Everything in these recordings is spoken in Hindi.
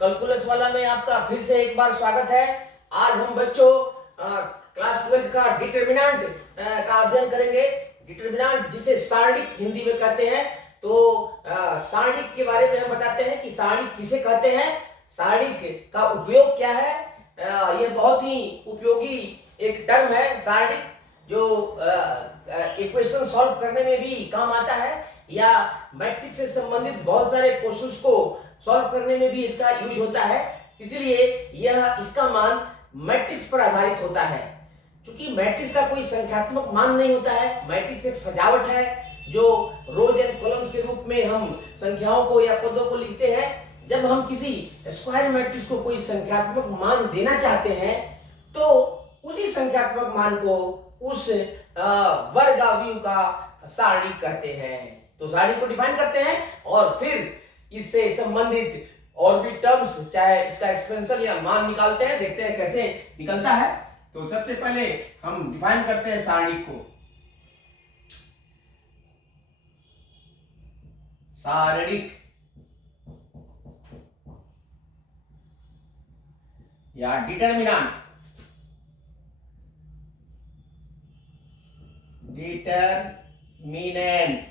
कैलकुलस वाला में आपका फिर से एक बार स्वागत है। आज हम बच्चों क्लास 12 का डिटरमिनेंट का अध्ययन करेंगे। डिटरमिनेंट जिसे सारणिक हिंदी में कहते हैं। तो सारणिक के बारे में हम बताते हैं कि सारणिक किसे कहते हैं, सारणिक का उपयोग क्या है। यह बहुत ही उपयोगी एक टर्म है सारणिक, जो इक्वेशन सॉल्व करने में भी काम आता है या मैट्रिक्स से संबंधित बहुत सारे क्वेश्चंस को सॉल्व करने में भी इसका यूज होता है। इसलिए यह इसका मान मैट्रिक्स पर आधारित होता है। क्योंकि मैट्रिक्स का कोई संख्यात्मक मान नहीं होता है, मैट्रिक्स एक सजावट है जो रोज एंड कॉलम्स के रूप में हम संख्याओं को या पदों को लिखते हैं। जब हम किसी स्क्वायर मैट्रिक्स को कोई संख्यात्मक मान देना चाहते हैं तो उसी संख्यात्मक मान को उस वर्गावयव का सारणिक कहते हैं। तो सारणी को डिफाइन करते हैं और फिर इससे संबंधित और भी टर्म्स, चाहे इसका एक्सपेंशन या मान निकालते हैं। देखते हैं कैसे निकलता है। तो सबसे पहले हम डिफाइन करते हैं सारणिक को। सारणिक या डिटरमिनेंट, डिटरमिनेंट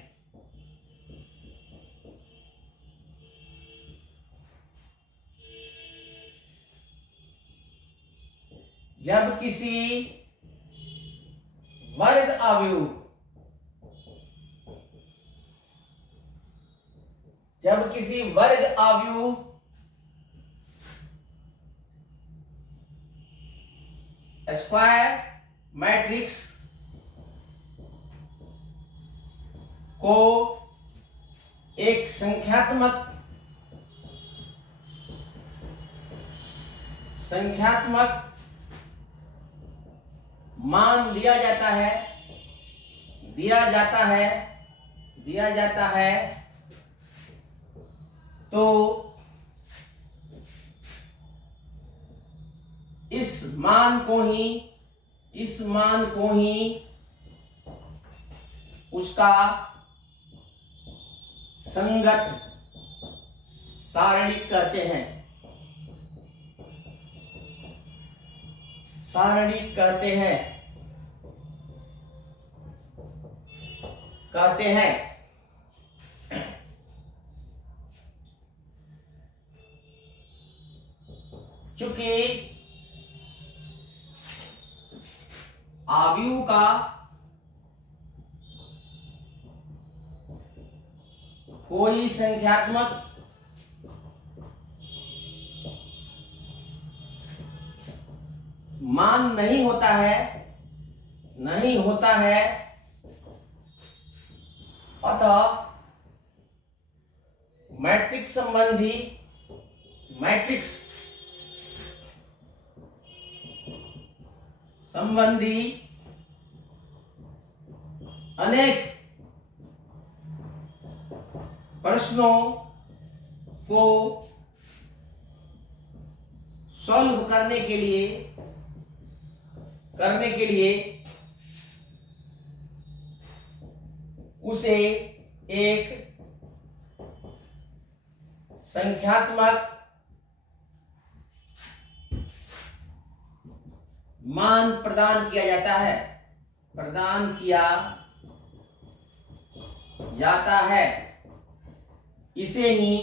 जब किसी वर्ग अवयव, जब किसी वर्ग अवयव स्क्वायर मैट्रिक्स को एक संख्यात्मक मान दिया जाता है तो इस मान को ही उसका संगत सारणिक कहते हैं। क्योंकि अवयव का कोई संख्यात्मक मान नहीं होता है, अतः मैट्रिक्स संबंधी अनेक प्रश्नों को सॉल्व करने के लिए उसे एक संख्यात्मक मान प्रदान किया जाता है। इसे ही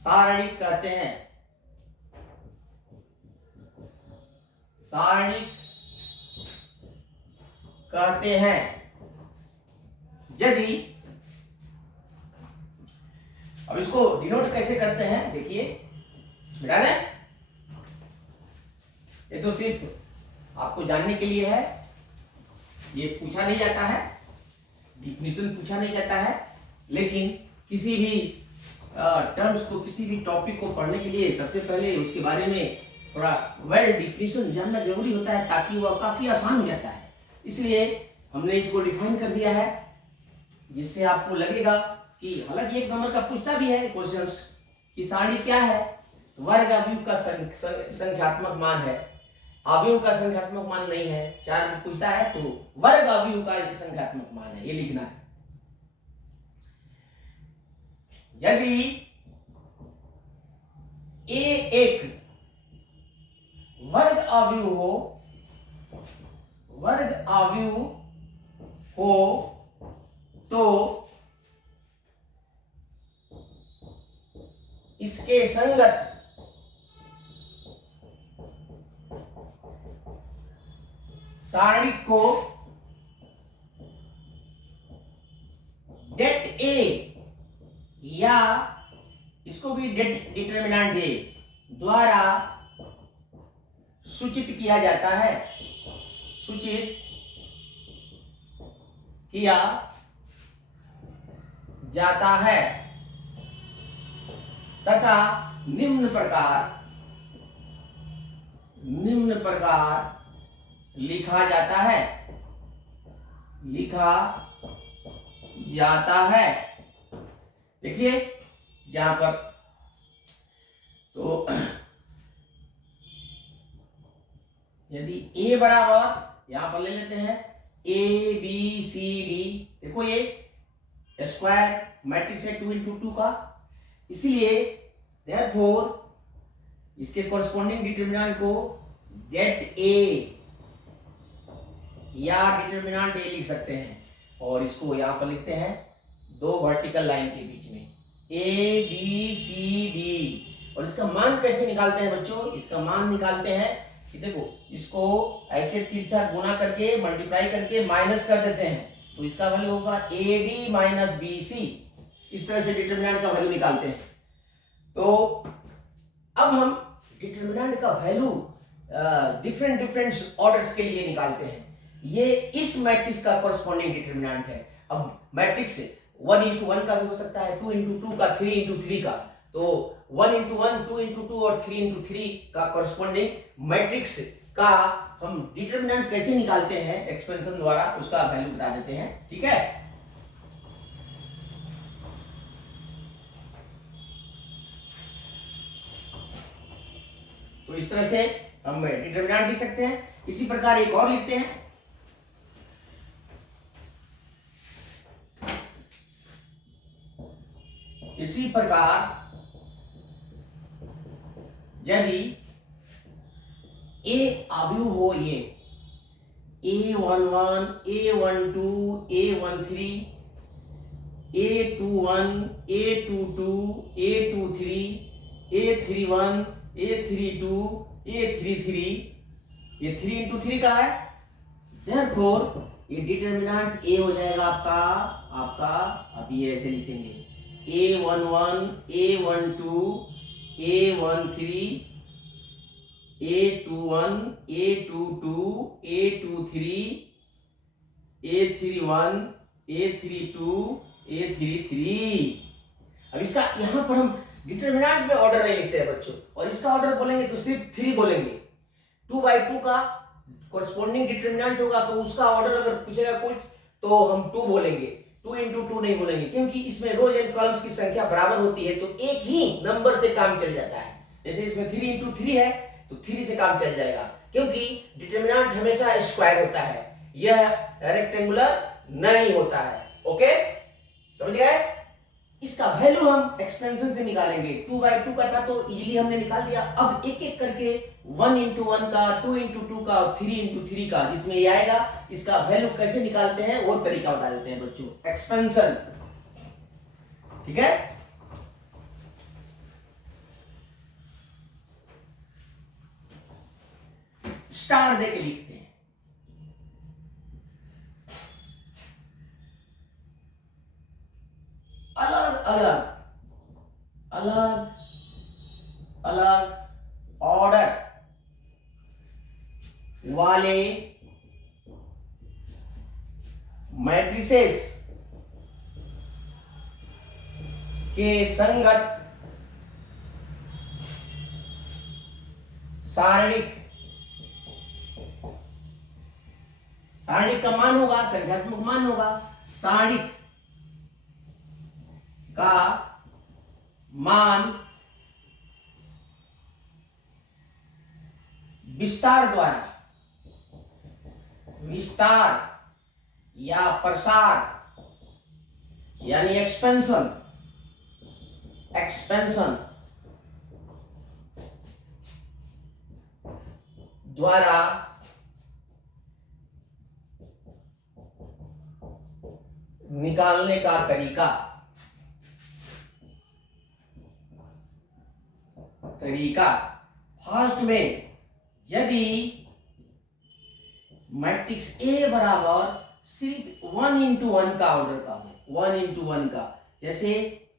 सारणिक कहते हैं। यदि अब इसको डिनोट कैसे करते हैं, देखिए बेटा ने, ये तो सिर्फ आपको जानने के लिए है, ये पूछा नहीं जाता है, डिफिनीशन पूछा नहीं जाता है। लेकिन किसी भी टर्म्स को, किसी भी टॉपिक को पढ़ने के लिए सबसे पहले उसके बारे में थोड़ा वेल डिफिनीशन जानना जरूरी होता है, ताकि वह काफी आसान हो जाता है। इसलिए हमने इसको डिफाइन कर दिया है, जिससे आपको लगेगा कि हालांकि एक नंबर का पूछता भी है क्वेश्चंस कि सारणी क्या है, वर्ग अवयव का संख्यात्मक मान है, अवयव का संख्यात्मक मान नहीं है। 4 में पूछता है तो वर्ग अवयव का एक संख्यात्मक मान है, ये लिखना है। यदि ए एक वर्ग आव्यूह हो तो इसके संगत सारणिक को det A या इसको भी डिटरमिनेंट A द्वारा सूचित किया जाता है, सूचित किया जाता है तथा निम्न प्रकार लिखा जाता है। देखिए यहां पर तो यदि A बराबर यहां पर ले लेते हैं ABCD, देखो ये स्क्वायर मैट्रिक्स है 2 into 2 का, इसलिए देयरफॉर इसके कॉरस्पॉन्डिंग डिटरमिनेंट को det A या डिटरमिनेंट A लिख सकते हैं और इसको यहां पर लिखते हैं दो वर्टिकल लाइन के बीच में ABCD। और इसका मान कैसे निकालते हैं बच्चों? इसका मान निकालते हैं कि देखो इसको ऐसे तिरछा गुना करके मल्टीप्लाई करके माइनस कर देते हैं तो इसका वैल्यू होगा AD माइनस BC। इस तरह से डिटरमिनेंट का वैल्यू निकालते हैं। तो अब हम डिटरमिनेंट का वैल्यू डिफरेंट ऑर्डर्स के लिए निकालते हैं। ये इस मैट्रिक्स का कॉरस्पॉन्डिंग डिटरमिनेंट है। अब मैट्रिक्स 1 into 1 का भी हो सकता है, 2 into 2 का, 3 into 3 का। तो 1 into 1, 2 into 2 और 3 into 3 का कॉरस्पॉन्डिंग मैट्रिक्स का हम डिटरमिनेंट कैसे निकालते हैं एक्सपेंशन द्वारा, उसका वैल्यू बता देते हैं। ठीक है, तो इस तरह से हम डिटरमिनेंट लिख सकते हैं। इसी प्रकार एक और लिखते हैं, इसी प्रकार यदि ए आव्यूह हो, ये A11, A12, A13, A21, A22, A23, A31, A32, A33, ये 3 into 3 का है। देयरफॉर ये डिटरमिनेंट A हो जाएगा आपका आप ये ऐसे लिखेंगे A11, A12, A13, A21, A22, A23, A31, A32, A33। अब इसका यहां पर हम डिटरमिनेंट में ऑर्डर नहीं लिखते हैं बच्चों, और इसका ऑर्डर बोलेंगे तो सिर्फ 3 बोलेंगे। 2/2 का कॉरस्पॉन्डिंग डिटरमिनेंट होगा तो उसका ऑर्डर अगर पूछेगा कुछ तो हम 2 बोलेंगे, 2 into 2 नहीं बोलेंगे, क्योंकि इसमें रोज एंड कॉलम्स की संख्या बराबर होती है तो एक ही नंबर से काम चल जाता है। जैसे इसमें 3 into 3 है तो 3 से काम चल जाएगा, क्योंकि डिटरमिनेंट हमेशा स्क्वायर होता है, यह रेक्टेंगुलर नहीं होता है। ओके, समझ गए? इसका वैल्यू हम एक्सपेंशन से निकालेंगे। 2/2 का था तो इजीली हमने निकाल दिया। अब एक एक करके 1 into 1 का, 2 into 2 का और 3 into 3 का, जिसमें ये आएगा, इसका वैल्यू कैसे निकालते हैं वो तरीका बता देते हैं बच्चों, एक्सपेंशन। ठीक है, स्टार देके लिखते हैं। अलग ऑर्डर वाले मैट्रिसेस के संगत सारणिक का मान होगा, संख्यात्मक मान होगा, सारणिक का मान विस्तार या प्रसार यानी एक्सपेंशन द्वारा निकालने का तरीका फर्स्ट में यदि मैट्रिक्स ए बराबर सिर्फ 1 का ऑर्डर का हो, 1 का, जैसे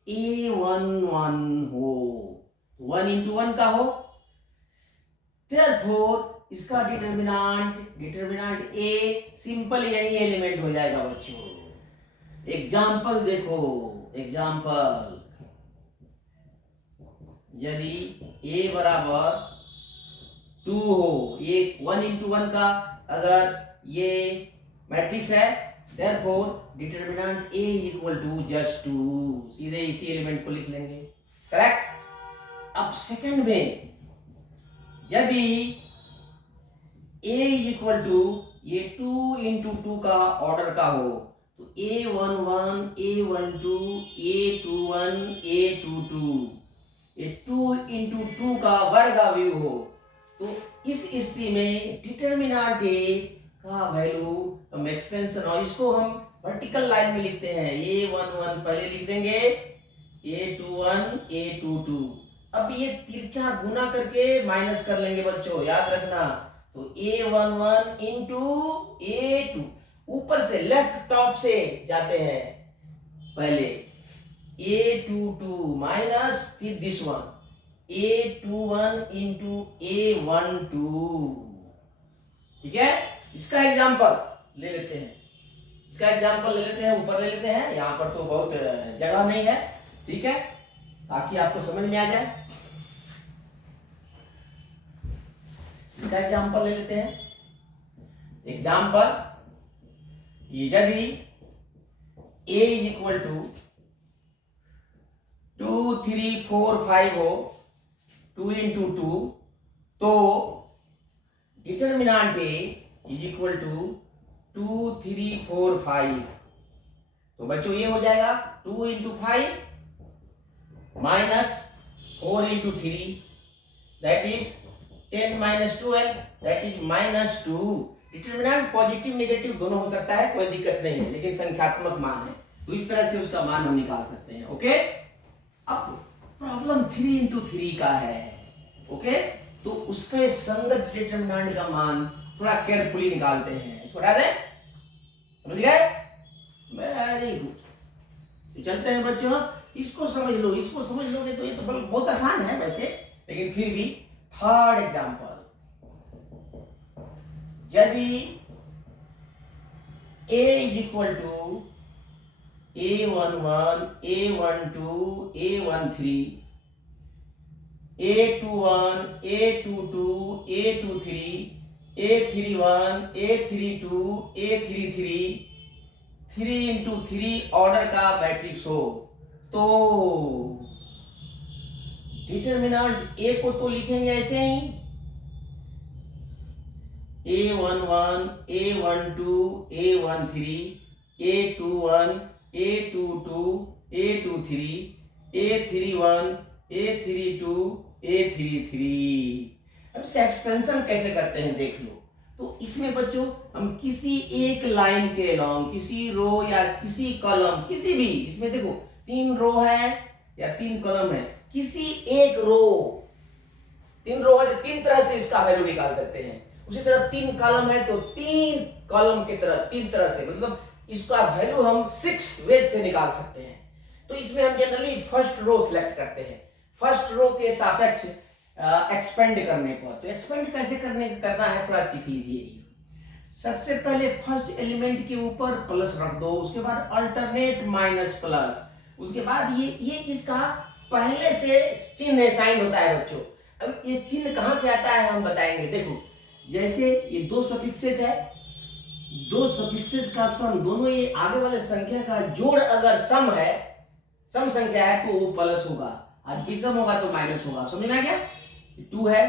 A11 हो, 1 का हो, therefore इसका डिटरमिनेंट ए सिंपल यही एलिमेंट हो जाएगा बच्चों। एग्जाम्पल देखो, एग्जाम्पल यदि a बराबर 2 हो, ये 1 का अगर ये मैट्रिक्स है, therefore determinant a equal to just 2, सीधे इसी एलिमेंट को लिख लेंगे, करेक्ट। अब सेकंड में यदि a इक्वल टू ये 2 into 2 का ऑर्डर का हो, तो A11, A12, A21, A22, ये 2 into 2 का वर्ग व्यू हो, तो इस स्थिति में डिटरमिनेंट ए का वैल्यू हम एक्सपेंशन, और इसको हम वर्टिकल लाइन में लिखते हैं, A11 पहले लिख देंगे, A21, A22, अब ये तिरछा गुना करके माइनस कर लेंगे बच्चों, याद रखना। तो A11 into A2, ऊपर से लेफ्ट टॉप से जाते हैं, पहले A22 माइनस, फिर this one A21 into A12, ठीक है। इसका एग्जांपल ले लेते हैं, ऊपर ले लेते हैं, यहाँ पर तो बहुत जगह नहीं है, ठीक है, ताकि आपको समझ में आ जाए। इसका एग्जांपल ले लेते हैं, एग्जांपल यदि a इक्वल टू 2, 3, 4, 5 हो, 2 into 2, तो determinant a is equal to 2, 3, 4, 5, तो बच्चों ये हो जाएगा 2 into 5 minus 4 into 3, that is 10 minus 12, that is -2। Determinant positive negative दोनों हो सकता है, कोई दिक्कत नहीं है, लेकिन संख्यात्मक मान है, तो इस तरह से उसका मान हम निकाल सकते हैं, ओके। अब प्रॉब्लम 3 into 3 का है, ओके, तो उसके संगत डिटरमिनेंट का मान थोड़ा केयरफुली निकालते हैं, इसको बता दें, समझ गए, वेरी गुड। तो चलते हैं बच्चों, इसको समझ लोगे तो ये तो बहुत आसान है वैसे, लेकिन फिर भी थर्ड एग्जांपल, यदि a equal to A11, A12, A13, A21, A22, A23, A31, A32, A33, 3 into 3 order का मैट्रिक्स हो, तो डिटरमिनेंट ए को तो लिखेंगे ऐसे ही, A11, A12, A13, A21, A22, A23, A31, A32, A33। अब इसका एक्सपेंशन कैसे करते हैं देख लो। तो इसमें बच्चों हम किसी एक लाइन के अलोंग, किसी रो या किसी कॉलम, किसी भी, इसमें देखो 3 रो है या 3 कॉलम है, किसी एक रो, 3 रो है तो 3 तरह से इसका वैल्यू निकाल सकते हैं। उसी तरह 3 कॉलम है तो 3 कॉलम की तरह 3 तरह से, मतलब इसका वैल्यू हम 6 वेज से निकाल सकते हैं। तो इसमें हम जनरली फर्स्ट रो सिलेक्ट करते हैं, फर्स्ट रो के सापेक्ष एक्सपेंड करने पर। तो एक्सपेंड कैसे करना है थोड़ा सीख लीजिए। सबसे पहले फर्स्ट एलिमेंट के ऊपर प्लस रख दो, उसके बाद अल्टरनेट माइनस प्लस, उसके बाद ये इसका पहले से चिन्ह साइन होता है बच्चों। अब ये चिन्ह कहां से आता है हम बताएंगे। देखो जैसे ये 2 सफिक्सेस है, 2 सफिक्सेस का सम, दोनों ये आगे वाले संख्या का जोड़ अगर सम है, सम संख्या है तो वो प्लस होगा, और विषम होगा तो माइनस होगा। समझ में आ गया। 2 है,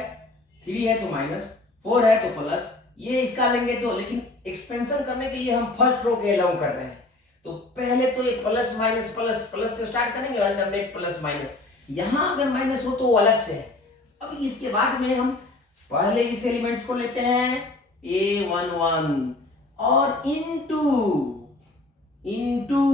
3 है तो माइनस, 4 है तो प्लस, ये इसका लेंगे तो, लेकिन एक्सपेंशन करने के लिए हम फर्स्ट रो के अलाउ कर रहे हैं। तो पहले तो ये प्लस माइनस प्लस प्लस से स्टार्ट करेंगे, अल्टरनेट प्लस माइनस। यहां अगर माइनस हो तो वो अलग से है। अब इसके बाद में हम पहले इस एलिमेंट्स को लेते हैं A11 और इनटू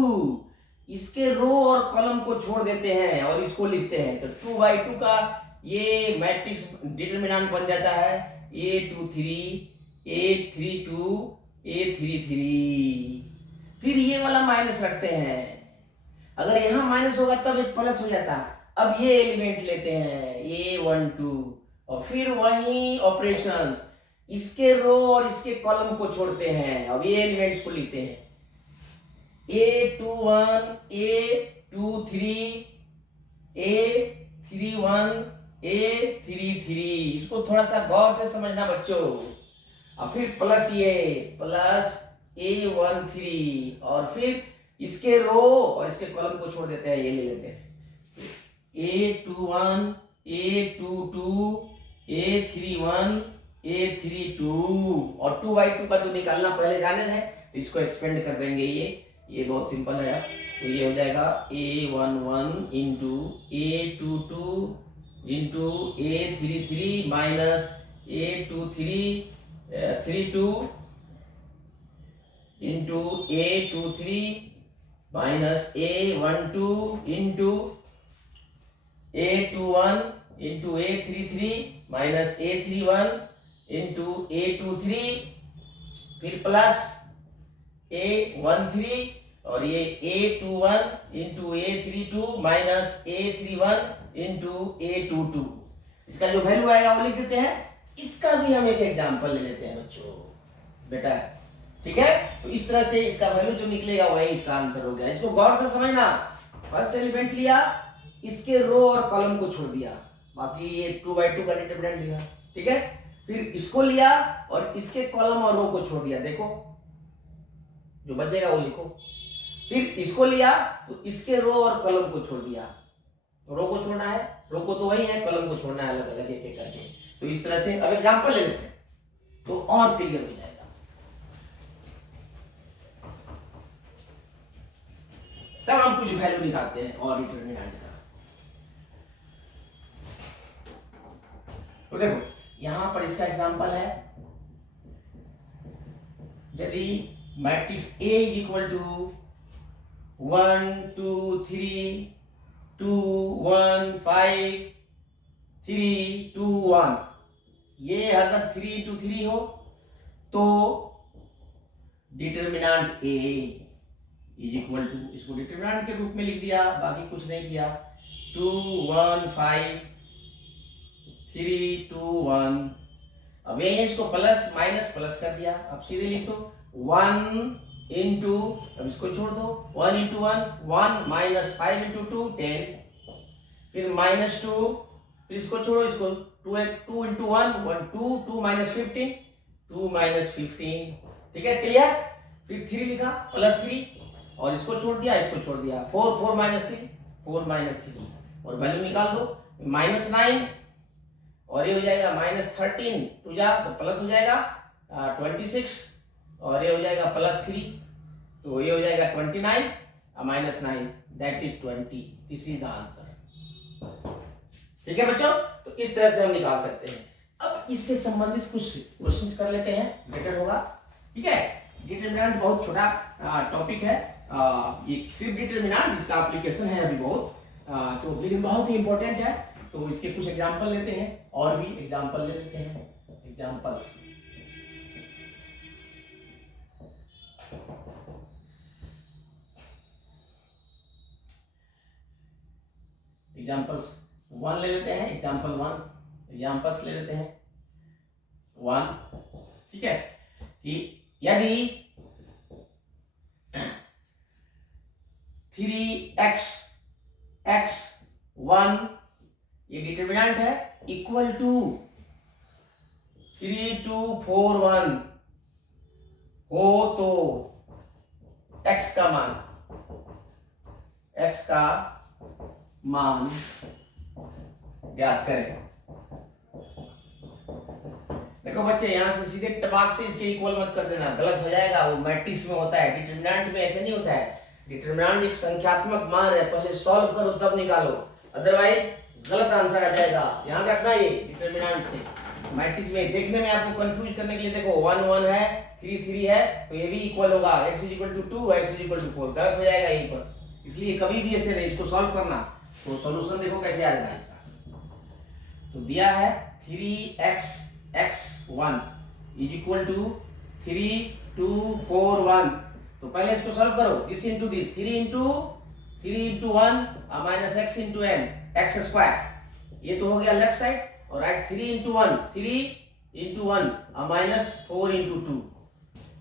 इसके रो और कॉलम को छोड़ देते हैं और इसको लिखते हैं। तो 2/2 का ये मैट्रिक्स डिटरमिनेंट बन जाता है A23 A32 A33। फिर ये वाला माइनस रखते हैं, अगर यहां माइनस होगा तब एक प्लस हो जाता। अब ये एलिमेंट लेते हैं A12 और फिर वही ऑपरेशंस, इसके रो और इसके कॉलम को छोड़ते हैं। अब ये एलिमेंट्स को लिखते हैं A21 A23 A31 A33। इसको थोड़ा सा गौर से समझना बच्चों। और फिर प्लस ये प्लस A13 और फिर इसके रो और इसके कॉलम को छोड़ देते हैं, ये ले लेते हैं A21 A22 A31 A32 और 2/2 का जो निकालना पहले जाने है तो इसको एक्सपेंड कर देंगे। ये बहुत सिंपल है। तो ये हो जाएगा A11 into A22 into A33 minus A32 into A23 minus A12 into A21 into A33 minus A31 into A23 फिर प्लस A13 और ये A21 into A32 minus A31 into A22। इसका जो वैल्यू आएगा वो लिख देते हैं। इसका भी हम एक एग्जांपल ले लेते हैं बच्चों बेटा, ठीक है। तो इस तरह से इसका वैल्यू जो निकलेगा वही इसका आंसर हो गया। इसको गौर से समझना। फर्स्ट एलिमेंट लिया, इसके रो और कॉलम को छोड़ दिया, बाकी ये 2/2 का डिटरमिनेंट लिया, ठीक है। फिर इसको लिया और इसके कॉलम और रो को छोड़ दिया, देखो जो बचेगा वो लिखो। फिर इसको लिया तो इसके रो और कॉलम को छोड़ दिया, रो को छोड़ना है, रो को तो वही है, कॉलम को छोड़ना है अलग अलग एक करके। तो इस तरह से अब एग्जांपल ले लेते हैं तो और क्लियर हो जाएगा। तब हम कुछ वैल्यू निकालते हैं और डिटरमिनेंट का। तो देखो यहां पर इसका एग्जांपल है, यदि matrix A is equal to 1 2 3 2 1 5 3 2 1, ये अगर 3 into 3 हो तो determinant A is equal to, इसको डिटरमिनेंट के रूप में लिख दिया, बाकी कुछ नहीं किया। 2 1 5 3 2 1। अब यही इसको प्लस माइनस प्लस कर दिया। अब सीधे लिख दो 1 इंटू, अब इसको छोड़ दो 1 इंटू 1 माइनस 5 इंटू 2 10, फिर माइनस 2, फिर इसको छोड़ो, इसको 2 इंटू 1 2 माइनस 15 2 माइनस 15, ठीक है क्लियर। फिर 3 लिखा प्लस 3 और इसको छोड़ दिया, इसको छोड़ दिया 4 माइनस 3 4 माइनस 3 और वैल्यू निकाल दो माइनस 9 और ये हो जाएगा माइनस 13 टू जा तो प्लस हो जाएगा 26 और ये हो जाएगा प्लस 3 तो ये हो जाएगा 29 minus 9 that is 20। This is the answer, ठीक है बच्चों। तो इस तरह से हम निकाल सकते हैं। अब इससे संबंधित कुछ क्वेश्चंस कर लेते हैं, बेटर होगा, ठीक है। डिटरमिनेंट बहुत छोटा टॉपिक है, ये सिर्फ डिटरमिनेंट, इसका एप्लीकेशन है अभी बहुत, तो लेकिन बहुत ही इंपॉर्टेंट है। तो इसके कुछ एग्जांपल लेते हैं और भी एग्जांपल ले लेते हैं। एग्जांपल्स एग्जांपल्स 1 ले लेते हैं। एग्जांपल 1 एग्जांपल्स ले लेते हैं 1, ठीक है। कि यदि 3x x1 ये डिटरमिनेंट है इक्वल टू 3241 हो तो x का मान ज्ञात करें। देखो बच्चे यहां से सीधे टपाक से इसके इक्वल मत कर देना, गलत हो जाएगा। वो मैट्रिक्स में होता है, डिटरमिनेंट में ऐसे नहीं होता है। डिटरमिनेंट एक संख्यात्मक मान है, पहले सॉल्व करो तब निकालो, अदरवाइज गलत आंसर आ जाएगा। ध्यान रखना ये डिटरमिनेंट से, मैट्रिक्स में देखने में आपको कंफ्यूज करने के लिए देखो 1 1 है, 3 3 है, तो ये भी इक्वल होगा, x = 2 x = 4, गलत हो जाएगा यहीं पर। इसलिए कभी भी ऐसे नहीं, इसको सॉल्व करना। तो सॉल्यूशन देखो कैसे आ जाएगा इसका। तो दिया है 3x x1 = 3 2 4 1। तो पहले इसको सॉल्व करो, this into this, 3 × 1 minus x × n x²। ये तो हो गया लेफ्ट साइड, और राइट 3 × 1 माइनस 4 × 2।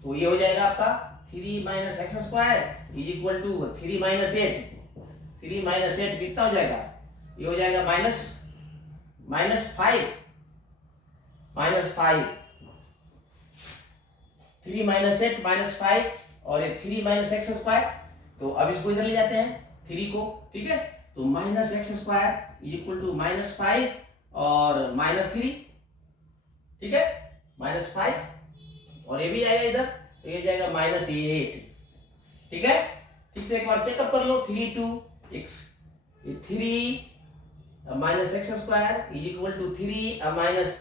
तो ये हो जाएगा आपका 3 - x² = 3 - 8। 3 - 8 कितना हो जाएगा? ये हो जाएगा -5 3 - 8 -5, और ये 3 - x²। तो अब इसको इधर ले जाते हैं 3 को, ठीक है। तो -x² = -5 और -3, ठीक है, -5, और ये भी आएगा इधर, तो ये जाएगा -8, ठीक है। ठीक से एक बार चेकअप कर लो, 3 2 x 3 - x² = 3 -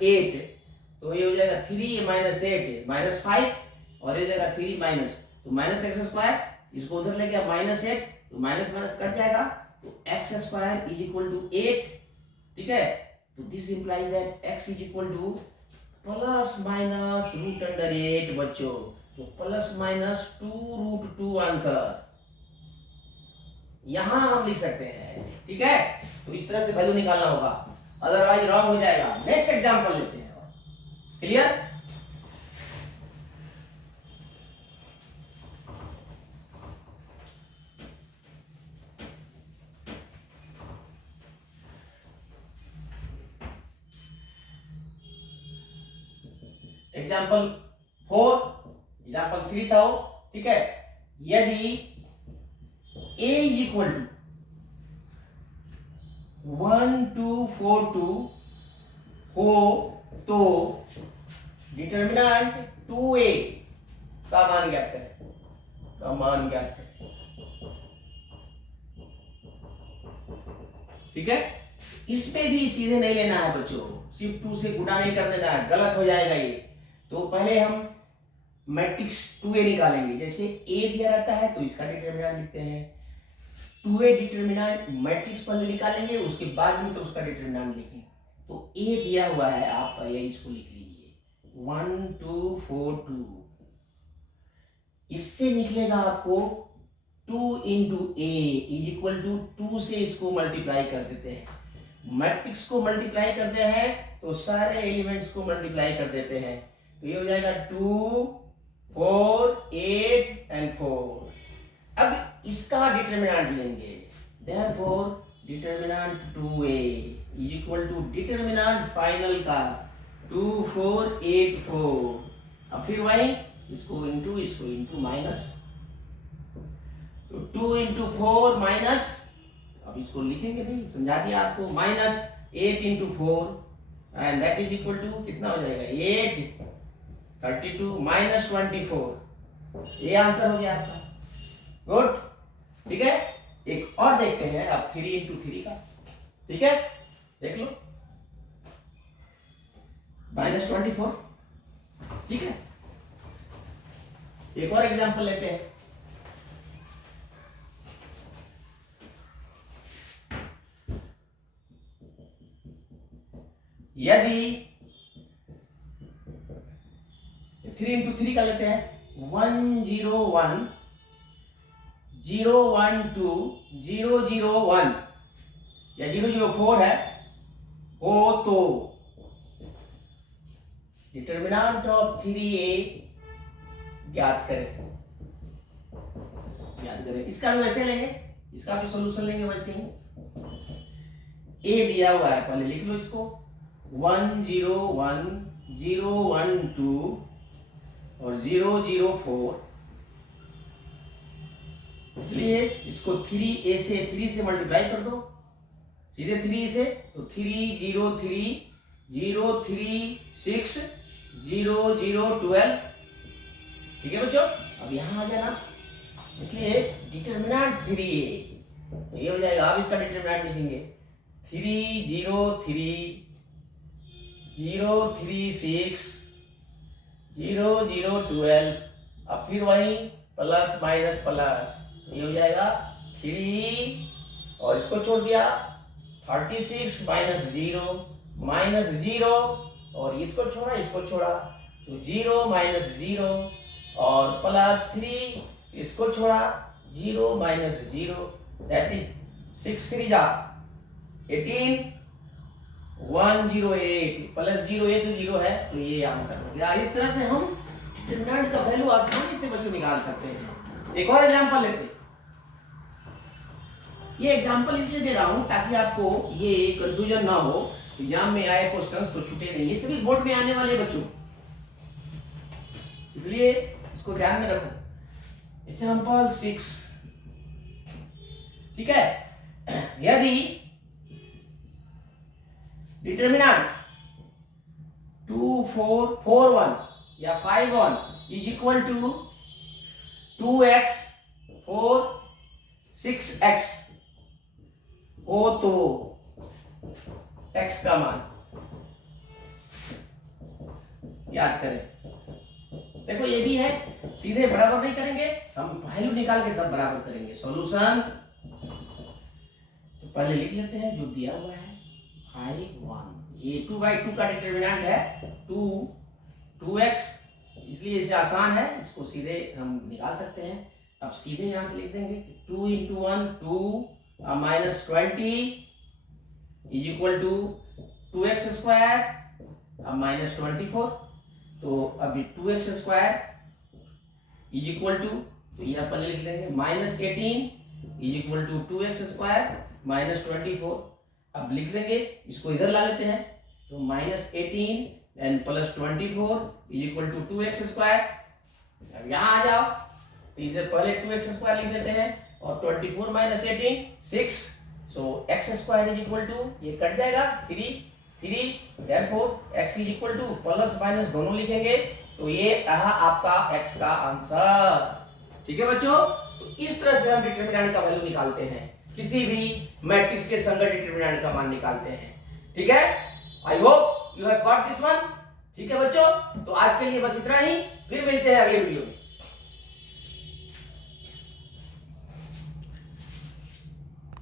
8, तो ये हो जाएगा 3 - 8 -5, और ये जाएगा 3 माइनस, तो -x², इसको उधर ले गया -8, तो माइनस माइनस कट जाएगा, तो x² = 8, ठीक है। तो दिस इंप्लाइज दैट x = ±√8 बच्चों, तो ±2√2 आंसर यहां हम लिख सकते हैं ऐसे, ठीक है। तो इस तरह से वैल्यू निकालना होगा, अदरवाइज रॉन्ग हो जाएगा। नेक्स्ट एग्जांपल लेते हैं, क्लियर। एग्जाम्पल 4, एग्जाम्पल 3 था वो, ठीक है। यदि a = 1 2 4 2 हो तो डिटर्मिनेंट 2a का मान ज्ञात करें, ठीक है। इसमें भी सीधे नहीं लेना है बच्चों, सिर्फ 2 से गुणा नहीं कर देना है, गलत हो जाएगा ये। तो पहले हम मैट्रिक्स 2a निकालेंगे। जैसे a दिया रहता है तो इसका डिटरमिनेंट लिखते हैं, 2a डिटरमिनेंट मैट्रिक्स पहले निकालेंगे, उसके बाद में तो उसका डिटरमिनेंट लिखेंगे। तो a दिया हुआ है, आप पहले इसको लिख लीजिए 1 2 4 2। इससे निकलेगा आपको 2 × a = 2 से इसको मल्टीप्लाई कर देते हैं। मैट्रिक्स को मल्टीप्लाई करते हैं तो सारे एलिमेंट्स को मल्टीप्लाई कर देते हैं, तो ये हो जाएगा 2 4 8 and 4। अब इसका डिटरमिनेंट लेंगे, therefore determinant 2a = determinant final का 2 4 8 4। अब फिर वही इसको इंटू माइनस, तो 2 × 4 माइनस, अब इसको लिखेंगे नहीं, समझा दिया आपको, -8 × 4 and that is equal to कितना हो जाएगा 8 32 -24। ये आंसर हो गया आपका, गुड, ठीक है। एक और देखते हैं अब 3 × 3 का, ठीक है, देख लो -24, ठीक है। एक और एग्जांपल लेते हैं, यदि 3 × 3 का लेते हैं, 1 0 1 0 1 2 0 0 1 या 0 0 4 है हो तो डिटरमिनेंट ऑफ 3a ज्ञात करें। इसका भी वैसे लेंगे, इसका भी सॉल्यूशन लेंगे वैसे ही। a दिया हुआ है, पहले लिख लो इसको 1 0 1 0 1 2 और 0 0 4, इसलिए इसको 3a से मल्टीप्लाई कर दो सीधे 3 से, तो 3 0 3 0 3 6 0 0 12, ठीक है बच्चों। अब यहां आ जाना, इसलिए डिटरमिनेंट 3a, तो ये हो जाएगा। अब इसका डिटरमिनेंट लिखेंगे 3 0 3 0 3 6 0 0 12, अब फिर वही प्लस माइनस प्लस, ये हो जाएगा 3 और इसको छोड़ दिया 36 माइनस 0 और इसको छोड़ा तो 0 माइनस 0 और प्लस 3, इसको छोड़ा 0 माइनस 0, दैट इज 6 3 जा 18 108 प्लस 0 ये तो 0 है, तो ये आंसर हो गया। इस तरह से हम डिटरमिनेंट का वैल्यू आसानी से बच्चों निकाल सकते हैं। एक और एग्जांपल लेते हैं। ये एग्जांपल इसलिए दे रहा हूं ताकि आपको ये कंफ्यूजन ना हो, एग्जाम में आए क्वेश्चंस तो छूटे नहीं, ये सभी बोर्ड में आने वाले बच्चों, इसलिए इसको ध्यान में रखो। एग्जांपल 6, ठीक है, यदि डिटरमिनेंट 2 4 4 1 या 5 1 is equal to 2x 4 6x हो तो x का मान याद करें। देखो ये भी है, सीधे बराबर नहीं करेंगे, हम वैल्यू निकाल के तब बराबर करेंगे। सॉल्यूशन तो पहले लिख लेते हैं जो दिया हुआ है 5 1, ये 2/2 का डिटरमिनेंट है 2x, इसलिए इसे आसान है, इसको सीधे हम निकाल सकते हैं। अब सीधे यहां से लिख देंगे 2 × 1 2 minus 20 is equal to 2x square minus 24, तो अभी 2x square is equal to, तो ये आप पहले लिख लेंगे minus 18 is equal to 2x square minus 24। अब लिख देंगे, इसको इधर ला लेते हैं, तो minus 18 and plus 24 is equal to 2x square. अब यहाँ आ जाओ, तो इधर पहले 2x स्क्वायर लिख देते हैं और 24 minus 18 6, so x square is equal to, ये कट जाएगा 3 therefore x is equal to, plus minus दोनों लिखेंगे, तो ये रहा आपका x का आंसर। ठीक है बच्चों, तो इस तरह से हम डिटरमिनेंट का वैल्यू निकालते हैं, किसी भी मैट्रिक्स के संगत डिटरमिनेंट का मान निकालते हैं। ठीक है, I hope you have got this one. ठीक है बच्चों, तो आज के लिए बस इतना ही, फिर मिलते हैं अगले वीडियो में।